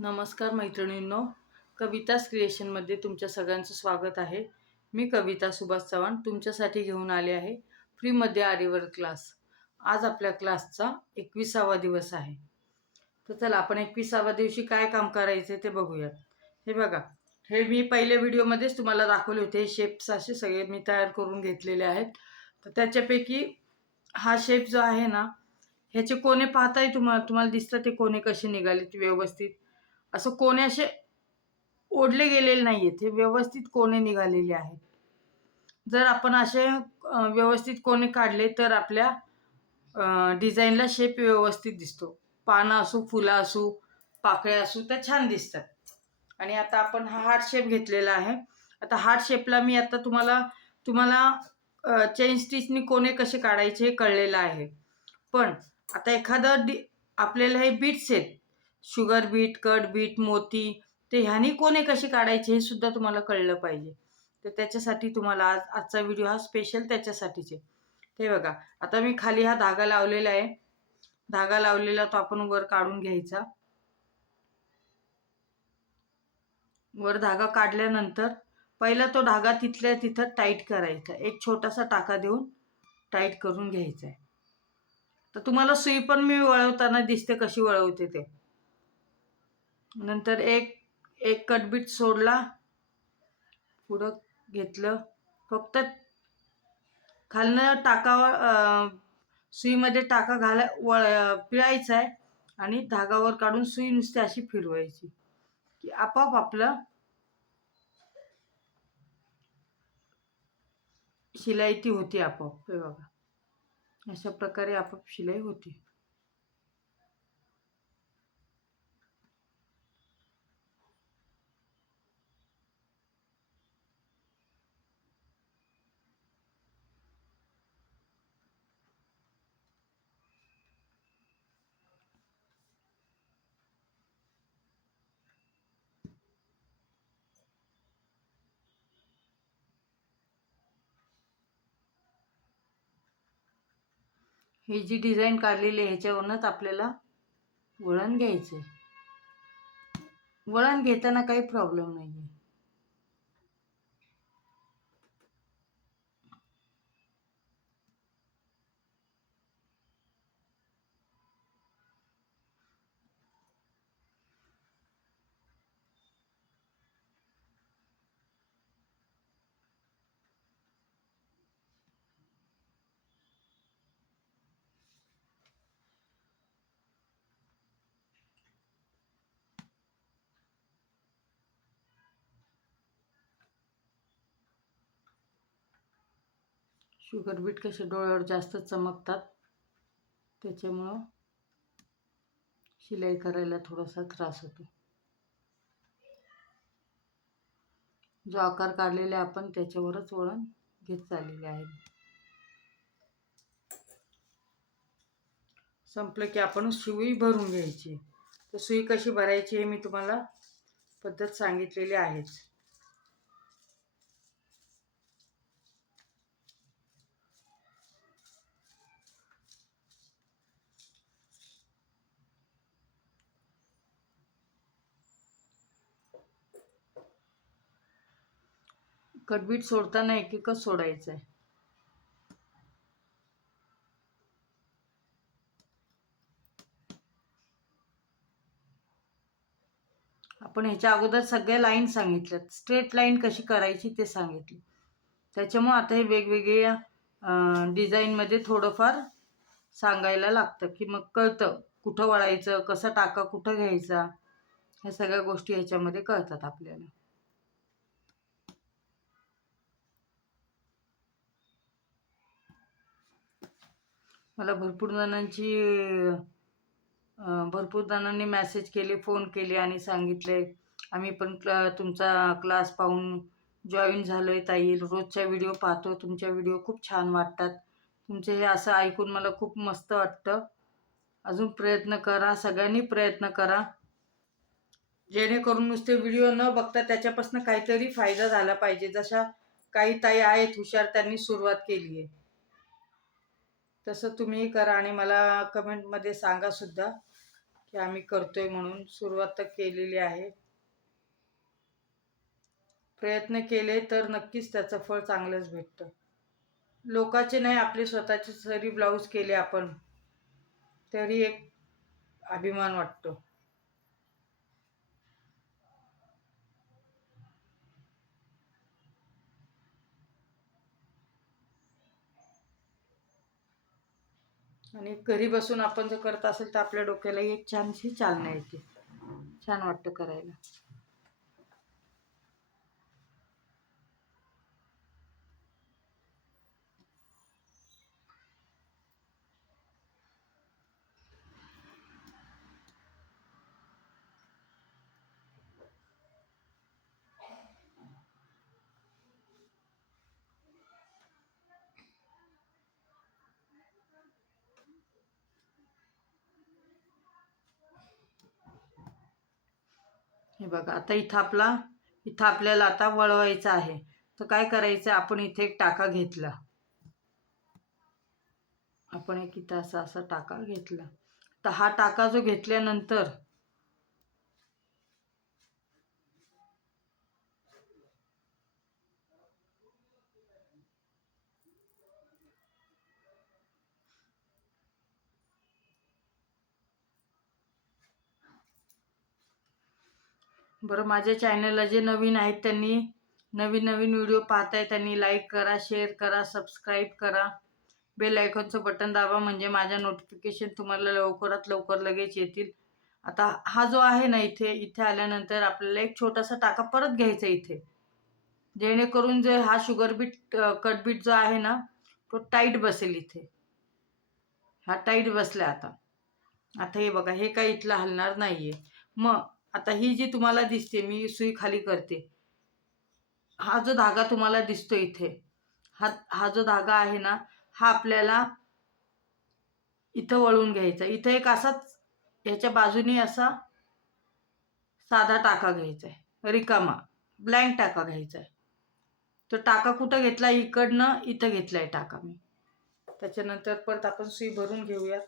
नमस्कार मैत्रिणींनो, कवितास क्रिएशनमध्ये तुमच्या सगळ्यांचं स्वागत आहे. मी कविता सुभाष चव्हाण तुमच्यासाठी घेऊन आले आहे फ्रीमध्ये आरीवर्क क्लास. आज आपल्या क्लासचा 21वा दिवस आहे. तर चला आपण 21व्या दिवशी काय काम करायचे ते बघूयात. हे बघा, हे मी पहिल्या व्हिडिओमध्येच तुम्हाला दाखवले होते. शेप्स असे सगळे मी तयार करून घेतलेले आहेत. तर त्याच्यापैकी हा शेप जो आहे ना, ह्याचे कोणे पाहताय तुम्हाला दिसतं ते कोणे कसे निघालेत व्यवस्थित. असं कोणे असे ओढले गेलेले नाहीयेत, हे व्यवस्थित कोणे निघालेले आहेत. जर आपण असे व्यवस्थित कोणे काढले तर आपल्या डिझाईनला शेप व्यवस्थित दिसतो. पानं असू, फुलं असू, पाकळ्या असू त्या छान दिसतात. आणि आता आपण हा हार्ट शेप घेतलेला आहे. आता हार्ट शेपला मी आता तुम्हाला चेन स्टिचनी कोणे कसे काढायचे हे कळलेलं आहे. पण आता एखादं आपल्याला हे बीट्स आहेत, शुगर बीट, कट बीट, मोती, ते ह्यानी कोणे कसे काढायचे हे सुद्धा तुम्हाला कळलं पाहिजे. तर त्याच्यासाठी तुम्हाला आजचा व्हिडिओ हा स्पेशल त्याच्यासाठीच आहे. ते बघा, आता मी खाली हा धागा लावलेला आहे. धागा लावलेला तो आपण वर काढून घ्यायचा. वर धागा काढल्यानंतर पहिला तो धागा तिथल्या तिथं टाईट करायचा. एक छोटासा टाका देऊन टाईट करून घ्यायचा आहे. तर तुम्हाला सुई पण मी वळवताना दिसते कशी वळवते ते. नंतर एक कटबीट सोडला, पुढं घेतलं, फक्त खालनं टाकावर सुईमध्ये टाका पिळायचा आहे आणि धागावर काढून सुई नुसती अशी फिरवायची की आपोआप आपलं शिलाई ती होती आपोआप. हे बघा, अशा प्रकारे आपोआप शिलाई होती. ही जी डिझाईन काढलेली आहे ह्याच्यावरूनच आपल्याला वळण घ्यायचंय. वळण घेताना काही प्रॉब्लेम नाहीये. शुगर बीट कसे डोळ्यावर जास्त चमकतात, त्याच्यामुळं शिलाई करायला थोडासा त्रास होतो. जो आकार काढलेला आपण त्याच्यावरच वळण घेत चाललेले आहे. संपलं की आपण सुई भरून घ्यायची. तर सुई कशी भरायची हे मी तुम्हाला पद्धत सांगितलेली आहेच. कटबीट सोडताना एक एकच सोडायचं आहे. आपण ह्याच्या अगोदर सगळ्या लाईन सांगितल्यात, स्ट्रेट लाईन कशी करायची ते सांगितले. त्याच्यामुळे आता हे वेगवेगळ्या डिझाईनमध्ये थोडंफार सांगायला लागतं की मग कळतं कुठं वळायचं, कसं टाका कुठं घ्यायचा, ह्या सगळ्या गोष्टी ह्याच्यामध्ये कळतात आपल्याला. मला भरपूर जणांनी मेसेज केले, फोन केले आणि सांगितले आम्ही पण तुमचा क्लास पाहून जॉईन झालोय ताई, रोजच्या व्हिडिओ पाहतो, तुमच्या व्हिडिओ खूप छान वाटतात. तुमचे हे असं ऐकून मला खूप मस्त वाटतं. अजून प्रयत्न करा, सगळ्यांनी प्रयत्न करा, जेणेकरून नुसते व्हिडिओ न बघता त्याच्यापासून काहीतरी फायदा झाला पाहिजे. जशा काही ताई आहेत हुशार, त्यांनी सुरुवात केली आहे, तसं तुम्ही करा आणि मला कमेंटमध्ये सांगा सुद्धा की आम्ही करतोय म्हणून सुरुवात तर केलेली आहे. प्रयत्न केले तर नक्कीच त्याचं फळ चांगलंच भेटतं. लोकांचे नाही, आपले स्वतःचे जरी ब्लाऊज केले आपण तरी एक अभिमान वाटतो. आणि घरी बसून आपण जर करत असेल तर आपल्या डोक्याला एक छानशी चालना येते, छान वाटतं करायला. हे बघा, आता इथं आपल्याला आता वळवायचं आहे. तर काय करायचं, आपण इथे एक टाका घेतला, आपण एक इथं असा असा टाका घेतला. तर हा टाका जो घेतल्यानंतर बरं, माझ्या चॅनलला जे नवीन आहेत त्यांनी नवीन नवीन व्हिडिओ पाहताय त्यांनी लाईक करा, शेअर करा, सबस्क्राईब करा, बेल आयकॉनचं बटन दाबा, म्हणजे माझ्या नोटिफिकेशन तुम्हाला लवकरात लवकर लगेच येतील. आता हा जो आहे ना, इथे इथे आल्यानंतर आपल्याला एक छोटासा टाका परत घ्यायचा इथे, जेणेकरून जे हा शुगर बीट कट बीट जो आहे ना तो टाईट बसेल. इथे हा टाईट बसला. आता हे बघा, हे काही इथलं हलणार नाहीये. मग आता ही जी तुम्हाला दिसते, मी सुई खाली करते, हा जो धागा तुम्हाला दिसतो इथे, हा जो धागा आहे ना, हा आपल्याला इथं वळून घ्यायचा. इथं एक असाच ह्याच्या बाजूने असा साधा टाका घ्यायचा आहे, रिकामा ब्लँक टाका घ्यायचा आहे. तो टाका कुठं घेतला, इकडनं इथं घेतलाय टाका मी. त्याच्यानंतर परत आपण सुई भरून घेऊयात.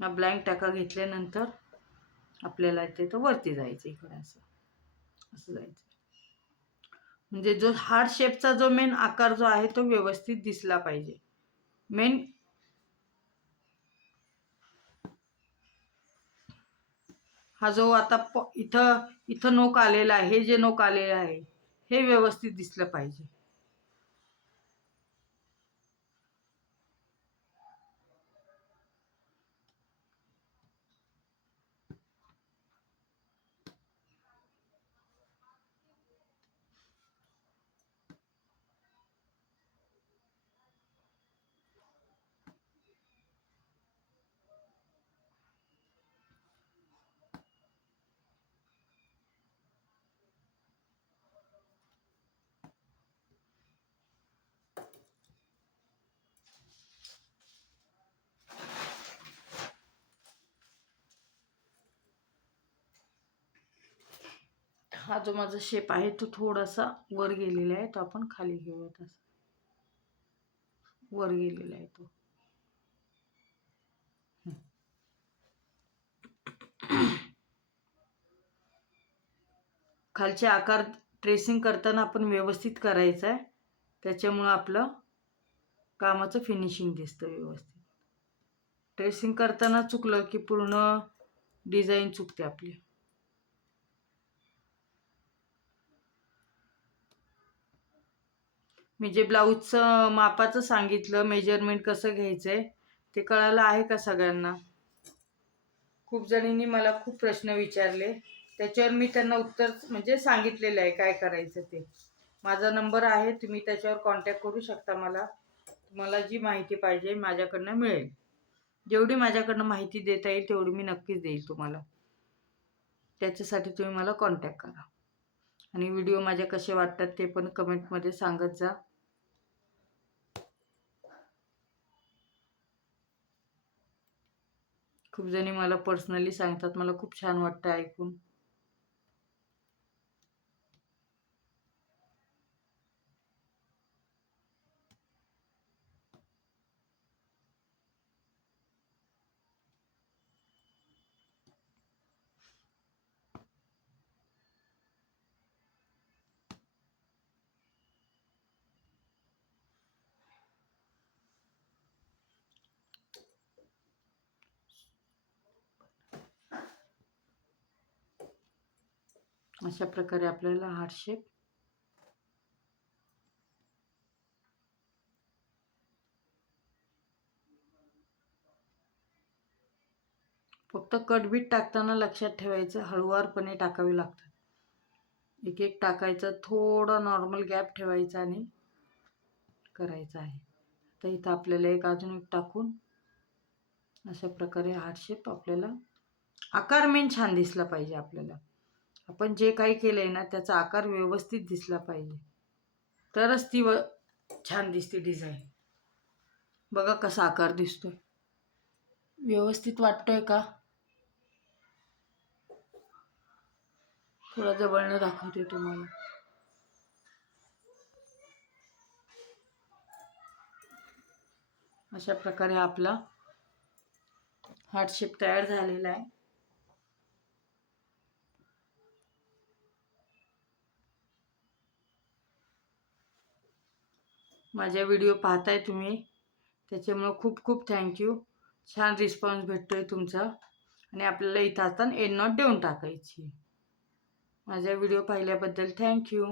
हा ब्लँक टाका घेतल्यानंतर आपल्याला इथे तो वरती जायचं, इकडे असं असं जायचं, म्हणजे जो हार्ट शेपचा जो मेन आकार जो आहे तो व्यवस्थित दिसला पाहिजे. मेन हा जो आता इथं इथं नोक आलेला आहे, हे जे नोक आलेलं आहे हे व्यवस्थित दिसलं पाहिजे. हा जो माझा शेप आहे तो थोडासा वर गेलेला आहे, तो आपण खाली घेऊयात. असं वर गेलेला आहे तो. खालचे आकार ट्रेसिंग करताना आपण व्यवस्थित करायचं आहे, त्याच्यामुळं आपलं कामाचं फिनिशिंग दिसतं व्यवस्थित. ट्रेसिंग करताना चुकलं की पूर्ण डिझाईन चुकते आपली. मी जे ब्लाऊजचं मापाचं सांगितलं, मेजरमेंट कसं घ्यायचंय ते कळालं आहे का सगळ्यांना? खूप जणींनी मला खूप प्रश्न विचारले, त्याच्यावर मी त्यांना उत्तर म्हणजे सांगितलेलं आहे काय करायचं ते. माझा नंबर आहे, तुम्ही त्याच्यावर कॉन्टॅक्ट करू शकता. तुम्हाला जी माहिती पाहिजे माझ्याकडनं मिळेल. जेवढी माझ्याकडनं माहिती देता येईल तेवढी मी नक्कीच देईल तुम्हाला. त्याच्यासाठी तुम्ही मला कॉन्टॅक्ट करा. आणि व्हिडिओ माझे कसे वाटतात ते पण कमेंटमध्ये सांगत जा. खूप जणी मला पर्सनली सांगतात, मला खूप छान वाटतं ऐकून. अशा प्रकारे आपल्याला हार्ट शेप फक्त कटबीट टाकताना लक्षात ठेवायचं, हळूवारपणे टाकावे लागतात. एक एक टाकायचं, थोडा नॉर्मल गॅप ठेवायचा आणि करायचं आहे. तर इथं आपल्याला अजून एक टाकून अशा प्रकारे हार्ट शेप आपल्याला आकार मेन छान दिसला पाहिजे. आपल्याला आपण जे काही केलंय ना त्याचा आकार व्यवस्थित दिसला पाहिजे, तरच ती छान दिसते डिझाईन. बघा कसा आकार दिसतोय, व्यवस्थित वाटतोय का? थोडा जवळनं दाखवते तुम्हाला. अशा प्रकारे आपला हार्ट शेप तयार झालेला आहे. माझ्या व्हिडिओ पाहताय तुम्ही, त्याच्यामुळे खूप खूप थँक्यू. छान रिस्पॉन्स भेटतोय तुमचा. आणि आपल्याला इथं आता एंड नोट देऊन टाकायची. माझा व्हिडिओ पाहिल्याबद्दल थँक्यू.